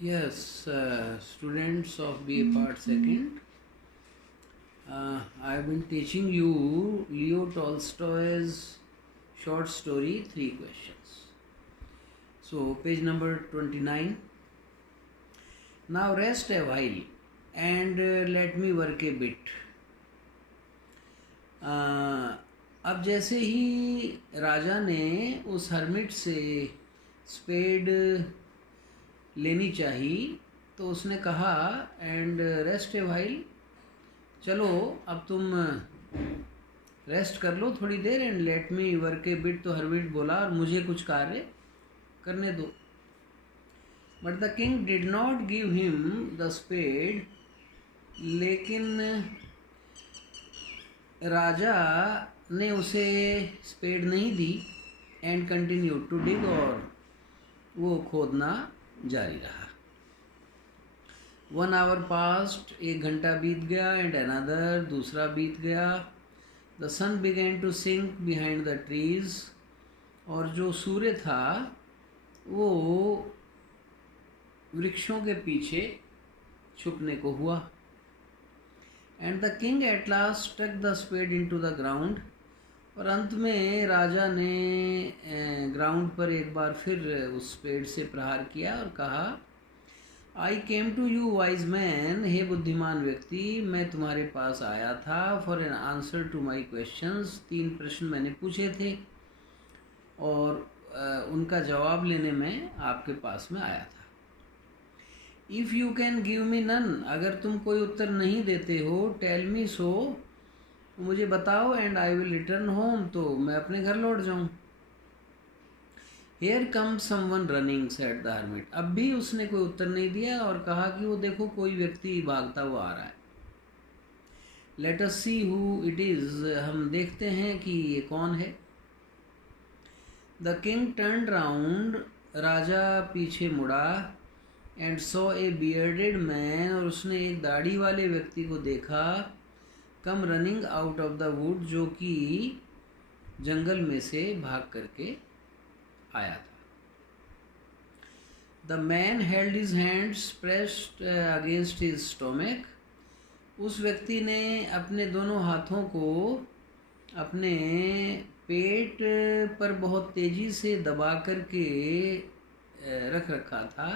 Yes, students of BA Part Second, I've been teaching you Leo Tolstoy's short story Three Questions. So, page number 29. Now rest a while and let me work a bit. अब जैसे ही राजा ने उस hermit से spade लेनी चाहिए तो उसने कहा एंड रेस्ट ए वाइल, चलो अब तुम रेस्ट कर लो थोड़ी देर, and let me work a bit, तो हर्मिट बोला और मुझे कुछ कार्य करने दो. But the king did not give him the spade, लेकिन राजा ने उसे स्पेड नहीं दी. एंड कंटिन्यू टू डिग, और वो खोदना जारी रहा. 1 hour passed, 1 घंटा बीत गया. एंड अनदर, दूसरा बीत गया. The sun began to sink behind the trees, और जो सूर्य था वो वृक्षों के पीछे छुपने को हुआ. And the king at last tuck the spade into the ground, और अंत में राजा ने ग्राउंड पर एक बार फिर उस स्पेड से प्रहार किया और कहा, I came to you wise man, हे बुद्धिमान व्यक्ति, मैं तुम्हारे पास आया था for an answer to my questions. 3 प्रश्न मैंने पूछे थे और उनका जवाब लेने में आपके पास में आया था. If you can give me none, अगर तुम कोई उत्तर नहीं देते हो, टेल मी सो, मुझे बताओ, and I will return home, तो मैं अपने घर लौट जाऊं. Here come someone running, said the hermit. अब भी उसने कोई उत्तर नहीं दिया और कहा कि वो देखो कोई व्यक्ति भागता हुआ आ रहा है. Let us see who it is, हम देखते हैं कि ये कौन है. द किंग टर्न राउंड, राजा पीछे मुड़ा. And saw a bearded man, और उसने एक दाढ़ी वाले व्यक्ति को देखा. Come running out of the wood, जो कि जंगल में से भाग करके आया था. The man held his hands pressed against his stomach, उस व्यक्ति ने अपने दोनों हाथों को अपने पेट पर बहुत तेजी से दबा करके रख रखा था.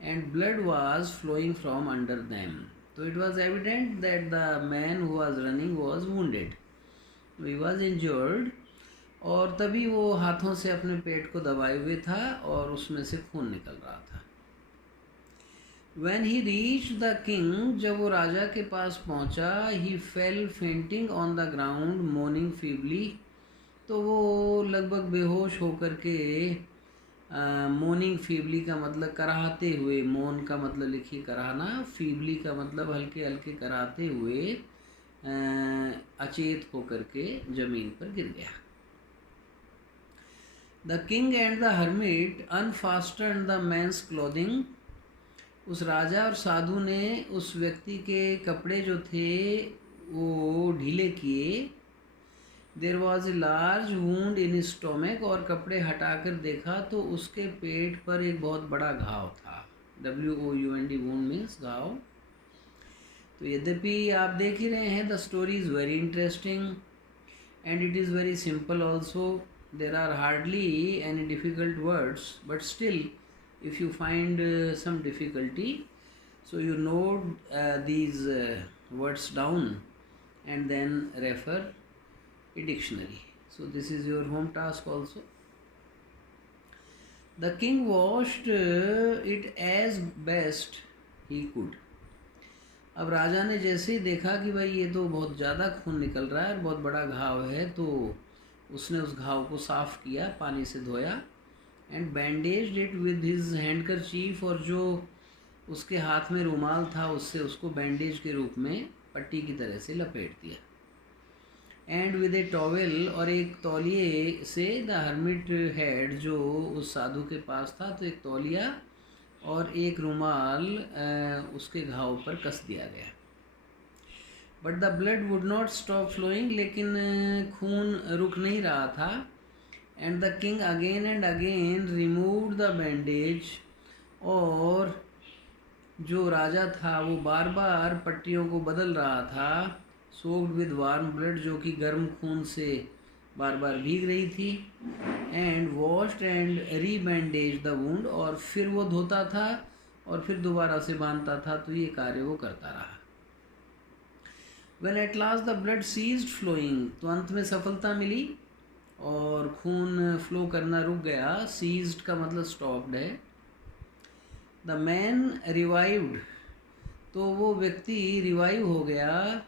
And blood was flowing from under them, so it was evident that the man who was running was wounded. He was injured, और तभी वो हाथों से अपने पेट को दबाए हुए था और उसमें से खून निकल रहा था. When he reached the king, जब वो राजा के पास पहुंचा, he fell fainting on the ground, moaning feebly, तो वो लगभग बेहोश होकर के मोनिंग फीबली का मतलब कराहते हुए, मोन का मतलब लिखिए कराहना, फीबली का मतलब हल्के हल्के कराहते हुए अचेत होकर के जमीन पर गिर गया. The king and the hermit unfasten the man's clothing, उस राजा और साधु ने उस व्यक्ति के कपड़े जो थे वो ढीले किए. There was a large wound in stomach, और कपड़े हटाकर देखा तो उसके पेट पर एक बहुत बड़ा घाव था. WOUND, वूंड मीन्स घाव. तो यद्यपि आप देख ही रहे हैं, the story is very interesting and it is very simple also. There are hardly any difficult words, but still if you find some difficulty, so you note these words down and then refer a dictionary. So this is your home task also. The king washed it as best he could. अब राजा ने जैसे ही देखा कि भाई ये तो बहुत ज़्यादा खून निकल रहा है, बहुत बड़ा घाव है, तो उसने उस घाव को साफ़ किया, पानी से धोया. And bandage it with his handkerchief, और जो उसके हाथ में रुमाल था उससे उसको बैंडेज के रूप में पट्टी की तरह से लपेट दिया. एंड विद ए टॉवेल, और एक तौलिए से, द हर्मिट हेड, जो उस साधु के पास था, तो एक तौलिया और एक रुमाल उसके घाव पर कस दिया गया. But the blood would not stop flowing, लेकिन खून रुक नहीं रहा था. And the king again and again removed the bandage, और जो राजा था वो बार बार पट्टियों को बदल रहा था, सोक्ड विद वार्म ब्लड, जो कि गर्म खून से बार बार भीग रही थी, and washed and rebandage the wound, और फिर वो धोता था और फिर दोबारा से बांधता था। तो ये कार्य वो करता रहा। When at last the blood ceased flowing, तो अंत में सफलता मिली और खून फ्लो करना रुक गया। सीज्ड का मतलब स्टॉप्ड है। द मैन रिवाइव्ड, तो वो व्यक्ति रिवाइव हो गया,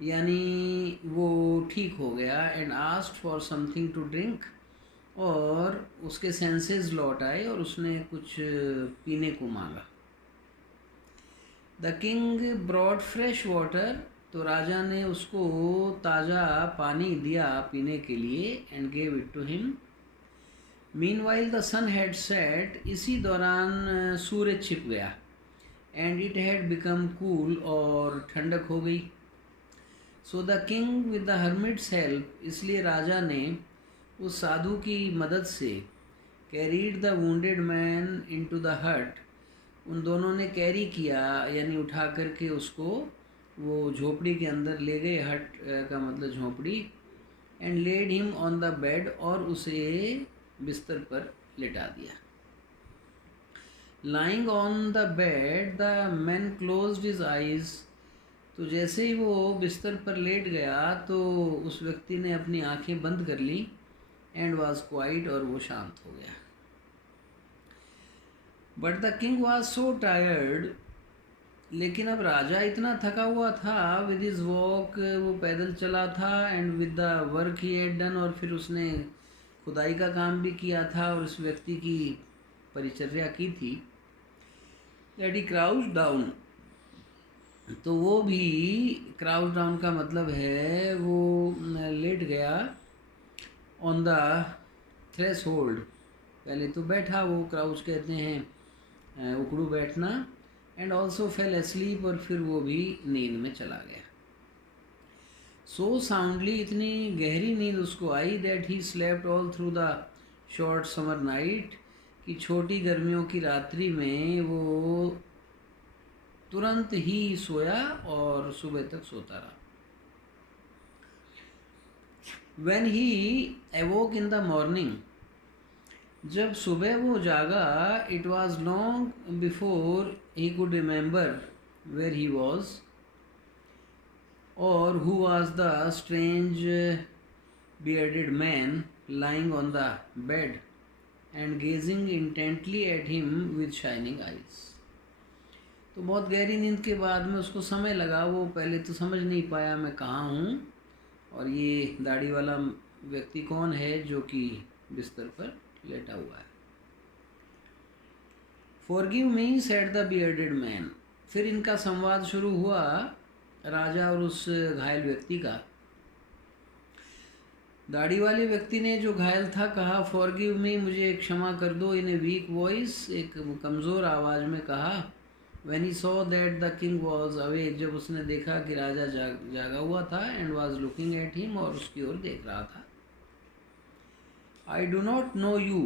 यानी वो ठीक हो गया। And asked for something to drink, और उसके सेंसेस लौट आए और उसने कुछ पीने को मांगा। The king brought fresh water, तो राजा ने उसको ताज़ा पानी दिया पीने के लिए। And gave it to him. Meanwhile the sun had set, इसी दौरान सूरज छिप गया। And it had become cool, और ठंडक हो गई। So the king with the hermit's help, इसलिए राजा ने उस साधु की मदद से carried the wounded man into the hut, उन दोनों ने कैरी किया यानी उठा करके उसको वो झोपड़ी के अंदर ले गए। हट का मतलब झोपड़ी। And laid him on the bed, और उसे बिस्तर पर लेटा दिया। Lying on the bed the man closed his eyes, तो जैसे ही वो बिस्तर पर लेट गया तो उस व्यक्ति ने अपनी आंखें बंद कर ली। एंड वॉज क्वाइट, और वो शांत हो गया। But the king was so tired, लेकिन अब राजा इतना थका हुआ था। विद हिज वॉक, वो पैदल चला था। And with the work he had done, और फिर उसने खुदाई का काम भी किया था और उस व्यक्ति की परिचर्या की थी। दैट ही क्राउच डाउन, तो वो भी क्राउच डाउन का मतलब है वो लेट गया। ऑन द थ्रेश होल्ड, पहले तो बैठा, वो क्राउच कहते हैं उकड़ू बैठना। एंड ऑल्सो फेल एस्लीप, और फिर वो भी नींद में चला गया। सो साउंडली, इतनी गहरी नींद उसको आई, that he slept all through the short summer night, कि छोटी गर्मियों की रात्रि में वो तुरंत ही सोया और सुबह तक सोता रहा। When he awoke in the morning, जब सुबह वो जागा, it was long before he could remember where he was, or who was the strange bearded man lying on the bed and gazing intently at him with shining eyes. तो बहुत गहरी नींद के बाद में उसको समय लगा, वो पहले तो समझ नहीं पाया मैं कहाँ हूँ और ये दाढ़ी वाला व्यक्ति कौन है जो कि बिस्तर पर लेटा हुआ है। Forgive me, said the bearded man. फिर इनका संवाद शुरू हुआ, राजा और उस घायल व्यक्ति का। दाढ़ी वाले व्यक्ति ने जो घायल था कहा, Forgive me, मुझे क्षमा कर दो। इन ए वीक वॉइस, एक कमज़ोर आवाज़ में कहा। When he saw that the king was awake, जब उसने देखा कि राजा जागा हुआ था, and was looking at him, और उसकी ओर देख रहा था। I do not know you,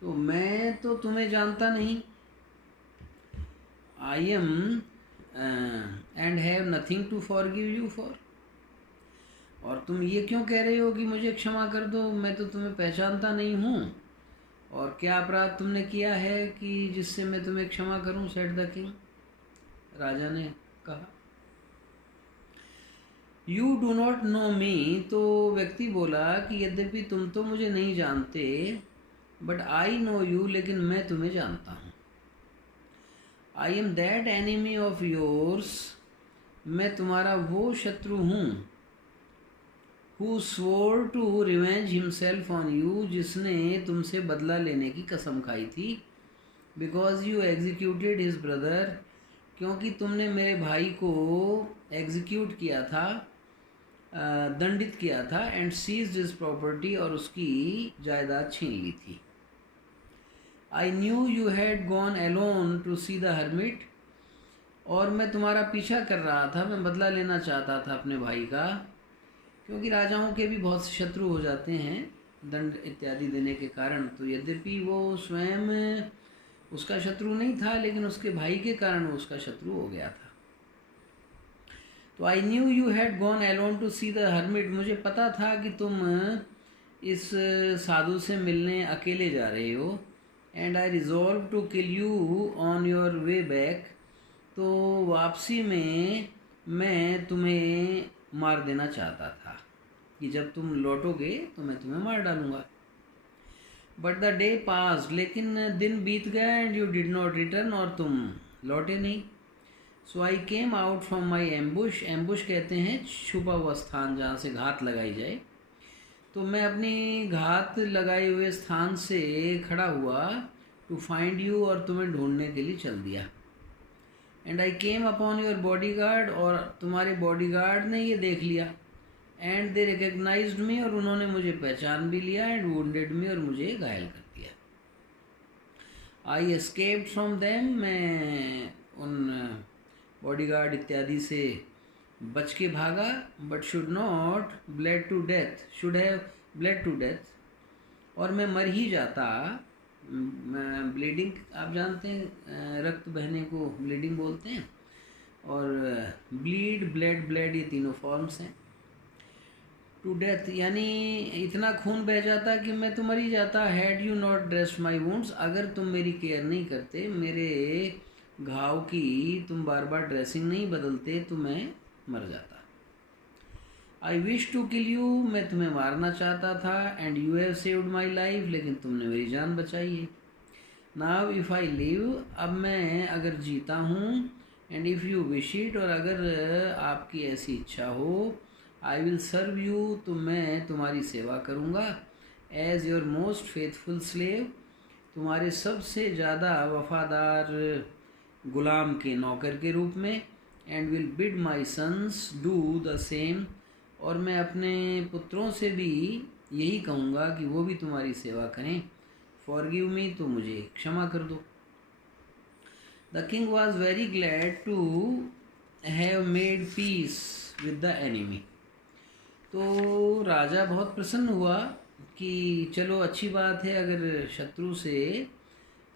तो मैं तो तुम्हें जानता नहीं। I am and have nothing to forgive you for, और तुम ये क्यों कह रहे हो कि मुझे क्षमा कर दो, मैं तो तुम्हें पहचानता नहीं हूँ, और क्या अपराध तुमने किया है कि जिससे मैं तुम्हें क्षमा करूं, सेड द किंग, राजा ने कहा। यू डू नॉट नो मी, तो व्यक्ति बोला कि यद्यपि तुम तो मुझे नहीं जानते, बट आई नो यू, लेकिन मैं तुम्हें जानता हूँ। I am that enemy of yours, मैं तुम्हारा वो शत्रु हूँ। Who swore to revenge himself on you, जिसने तुमसे बदला लेने की कसम खाई थी। Because you executed his brother, क्योंकि तुमने मेरे भाई को एग्जीक्यूट किया था, दंडित किया था। एंड seized his property, और उसकी जायदाद छीन ली थी। I knew you had gone alone to see the hermit, और मैं तुम्हारा पीछा कर रहा था, मैं बदला लेना चाहता था अपने भाई का, क्योंकि राजाओं के भी बहुत से शत्रु हो जाते हैं दंड इत्यादि देने के कारण। तो यद्यपि वो स्वयं उसका शत्रु नहीं था, लेकिन उसके भाई के कारण वो उसका शत्रु हो गया था। तो I knew you had gone alone to see the hermit, मुझे पता था कि तुम इस साधु से मिलने अकेले जा रहे हो। And I resolve to kill you on your way back, तो वापसी में मैं तुम्हें मार देना चाहता था कि जब तुम लौटोगे तो मैं तुम्हें मार डालूंगा। बट द डे पास, लेकिन दिन बीत गया, and you did not return, और तुम लौटे नहीं। So I came out from my ambush, ambush कहते हैं छुपा हुआ स्थान जहाँ से घात लगाई जाए। तो मैं अपनी घात लगाए हुए स्थान से खड़ा हुआ टू फाइंड यू, और तुम्हें ढूंढने के लिए चल दिया। And I came upon your body guard, और तुम्हारे बॉडी गार्ड ने ये देख लिया। एंड दे रिकग्नाइज्ड मी, और उन्होंने मुझे पहचान भी लिया। एंड वुंडेड मी, और मुझे घायल कर दिया। आई एस्केप्ड फ्रॉम देम, मैं उन बॉडीगार्ड इत्यादि से बच के भागा। But should not bled to death, should have bled to death, और मैं मर ही जाता। ब्लीडिंग आप जानते हैं, रक्त बहने को ब्लीडिंग बोलते हैं, और ब्लीड, ब्लेड, ब्लेड ये तीनों फॉर्म्स हैं। टू डेथ यानी इतना खून बह जाता कि मैं तो मर ही जाता। Had you not dressed my wounds, अगर तुम मेरी केयर नहीं करते, मेरे घाव की तुम बार बार ड्रेसिंग नहीं बदलते, तो मैं मर जाता। I wish to kill you, मैं तुम्हें मारना चाहता था। And you have saved my life, लेकिन तुमने मेरी जान बचाई है। नाउ इफ़ आई लिव, अब मैं अगर जीता हूँ, and if you wish it, और अगर आपकी ऐसी इच्छा हो, आई विल सर्व यू, तो मैं तुम्हारी सेवा करूँगा। As your most faithful slave, तुम्हारे सबसे ज़्यादा वफादार गुलाम के नौकर के रूप में। And will bid my sons do the same, और मैं अपने पुत्रों से भी यही कहूँगा कि वो भी तुम्हारी सेवा करें। फॉरगिव मी, तो मुझे क्षमा कर दो। The king was very glad to have made peace with the enemy, तो राजा बहुत प्रसन्न हुआ कि चलो अच्छी बात है, अगर शत्रु से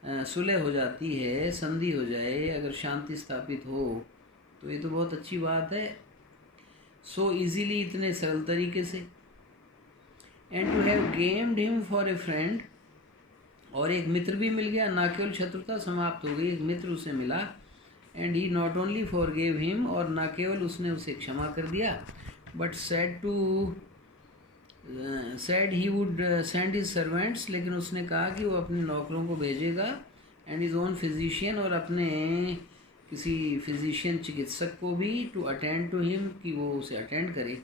सुलह हो जाती है, संधि हो जाए, अगर शांति स्थापित हो, तो ये तो बहुत अच्छी बात है। सो इजीली, इतने सरल तरीके से। And to have gamed him for a friend, और एक मित्र भी मिल गया, ना केवल शत्रुता समाप्त हो गई, एक मित्र उसे मिला। And he not only forgave him, और ना केवल उसने उसे क्षमा कर दिया, but said he would send his servants, लेकिन उसने कहा कि वो अपने नौकरों को भेजेगा। एंड his own physician, और अपने किसी फिजिशियन चिकित्सक को भी, टू अटेंड टू हिम, कि वो उसे अटेंड करे।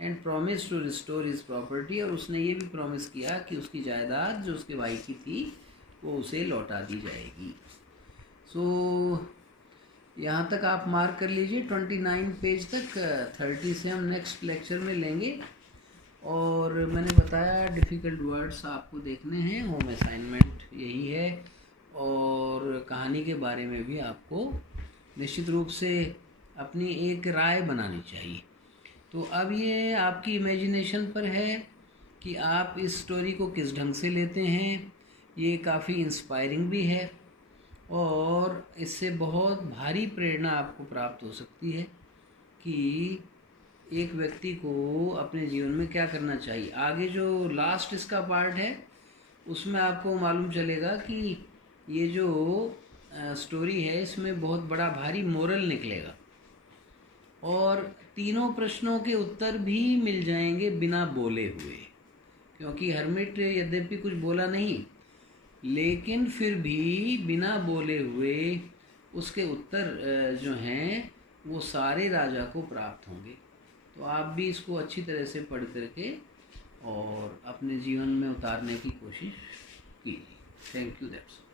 And promise to restore his property, और उसने ये भी प्रॉमिस किया कि उसकी जायदाद जो उसके भाई की थी वो उसे लौटा दी जाएगी। सो यहाँ तक आप मार्क कर लीजिए, 29 पेज तक। 30 से हम नेक्स्ट लेक्चर में लेंगे। और मैंने बताया डिफ़िकल्ट वर्ड्स आपको देखने हैं, होम असाइनमेंट यही है, और कहानी के बारे में भी आपको निश्चित रूप से अपनी एक राय बनानी चाहिए। तो अब ये आपकी इमेजिनेशन पर है कि आप इस स्टोरी को किस ढंग से लेते हैं। ये काफ़ी इंस्पायरिंग भी है, और इससे बहुत भारी प्रेरणा आपको प्राप्त हो सकती है कि एक व्यक्ति को अपने जीवन में क्या करना चाहिए। आगे जो लास्ट इसका पार्ट है, उसमें आपको मालूम चलेगा कि ये जो स्टोरी है, इसमें बहुत बड़ा भारी मोरल निकलेगा, और तीनों प्रश्नों के उत्तर भी मिल जाएंगे बिना बोले हुए, क्योंकि हर्मिट यद्यपि कुछ बोला नहीं, लेकिन फिर भी बिना बोले हुए उसके उत्तर जो हैं वो सारे राजा को प्राप्त होंगे। तो आप भी इसको अच्छी तरह से पढ़ करके और अपने जीवन में उतारने की कोशिश कीजिए। Thank you, that's all.